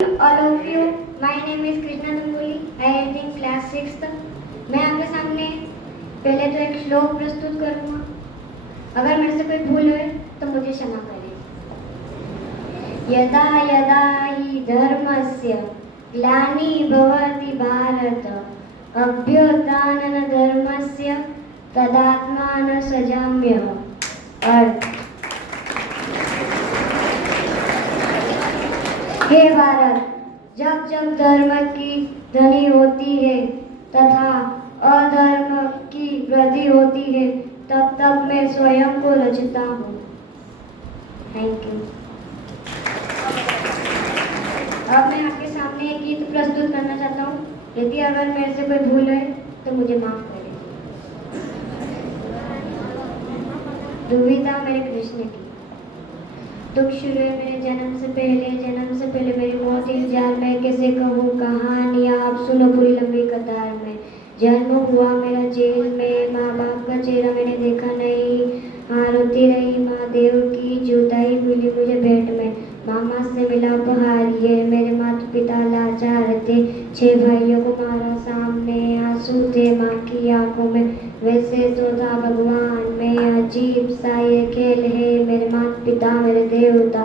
All of you, my name is Krishna Damboli. I am in class 6th. मैं आपके सामने पहले तो एक श्लोक प्रस्तुत करूँगा. अगर मेरे से कोई भूल हुए तो मुझे क्षमा करें. यदा यदा हि धर्मस्य ग्लानिर्भवति भारत अभ्युत्थानधर्मस्य तदात्मानं सृजाम्यहम्. अर्थ: हे भारत, जब जब धर्म की ध्वनि होती है तथा अधर्म की वृद्धि होती है, तब तब मैं स्वयं को रचता हूँ. Thank you. अब मैं आपके सामने एक गीत प्रस्तुत करना चाहता हूँ. यदि अगर मेरे से कोई भूल है तो मुझे माफ करें. दुविधा मेरे कृष्ण की. दुख शुरू है मेरे जन्म से पहले मेरी मौत इंतजार में. कैसे कहूँ कहानियाँ, आप सुनो पूरी लंबी कतार में. जन्म हुआ मेरा जेल में, माँ बाप का चेहरा मैंने देखा नहीं. हाँ रोती रही माँ देव की, जुदाई मिली मुझे भेंट में. मामा से मिला उपहार ये, मेरे माता पिता लाचार थे. 6 भाइयों को मारा सामने, आंसू थे माँ की आंखों में. वैसे तो था भगवान में, अजीब सा ये खेल है. मेरे माता पिता मेरे देवता,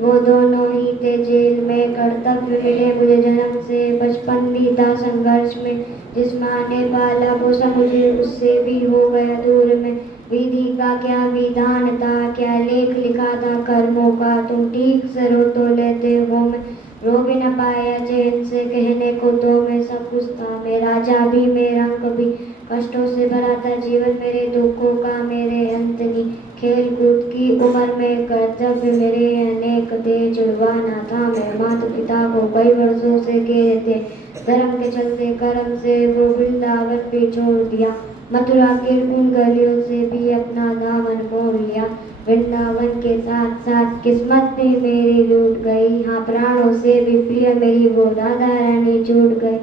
वो दोनों ही थे जेल में. कर्तव्य मिले मुझे जन्म से, बचपन भी था संघर्ष में. जिस माँ ने पाला वो सब मुझे उससे भी हो गया दूर में. विधि का क्या विधान था, क्या लेख लिखा था कर्मों का. तुम ठीक से रो तो लेते हो, मैं रो भी न पाया चैन से. कहने को तो मैं सब कुछ था, मैं राजा भी मैं रंग भी. कष्टों से भरा था जीवन मेरे, दुखों का मेरे अंत नहीं. खेल कूद की उम्र में कर्तव्य मेरे अनेक थे. जुड़वाना था मेरे माता पिता को कई वर्षों से गए थे. धर्म के चलते कर्म से वो वृंदावन भी छोड़ दिया. मथुरा के उन गलियों से भी अपना दामन मोड़ लिया. वृंदावन के साथ साथ किस्मत भी मेरी लूट गई. हाँ प्राणों से भी प्रिय मेरी वो राधा रानी छूट गई.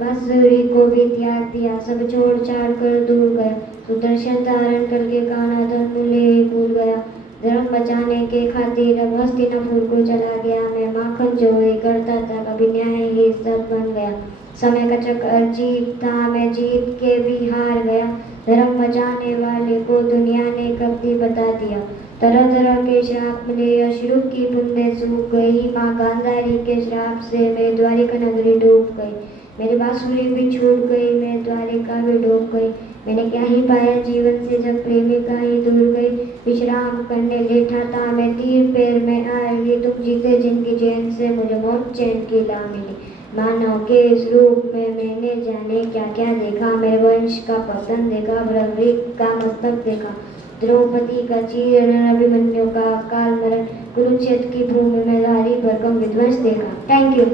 बांसुरी को भी त्याग दिया, सब छोड़ छाड़ कर दूर गया. सुदर्शन धारण करके कान्हा धनु ले भूल गया. धर्म बचाने के खातिर अब हस्तिनापुर को चला गया. मैं माखन चोरी करता था, कभी न्याय ही सब बन गया. समय का चक्कर जीत था, मैं जीत के भी हार गया. धर्म बचाने वाले को दुनिया ने कभी बता दिया. तरह तरह के श्राप मिले, अश्रु की बूंदें सूख गई. माँ गांधारी के श्राप से मैं द्वारिका नगरी डूब गई. मेरी बांसुरी भी छूट गई, मैं द्वारिका भी डूब गई. मैंने क्या ही पाया जीवन से जब प्रेमिका ही दूर गई. विश्राम करने लेटा था मैं, तीर पैर में आएगी. तुम जीते जिनकी चैन से मुझे मौत चैन की ला मिली. मानव के इस रूप में मैंने जाने क्या क्या देखा. मेरे वंश का पतन देखा, ब्रह्मऋषि का मस्तक देखा. द्रौपदी का चीरहरण, अभिमन्यु का अकाल मरण, कुरुक्षेत्र की भूमि में धारी भरकम विध्वंस देखा. Thank you.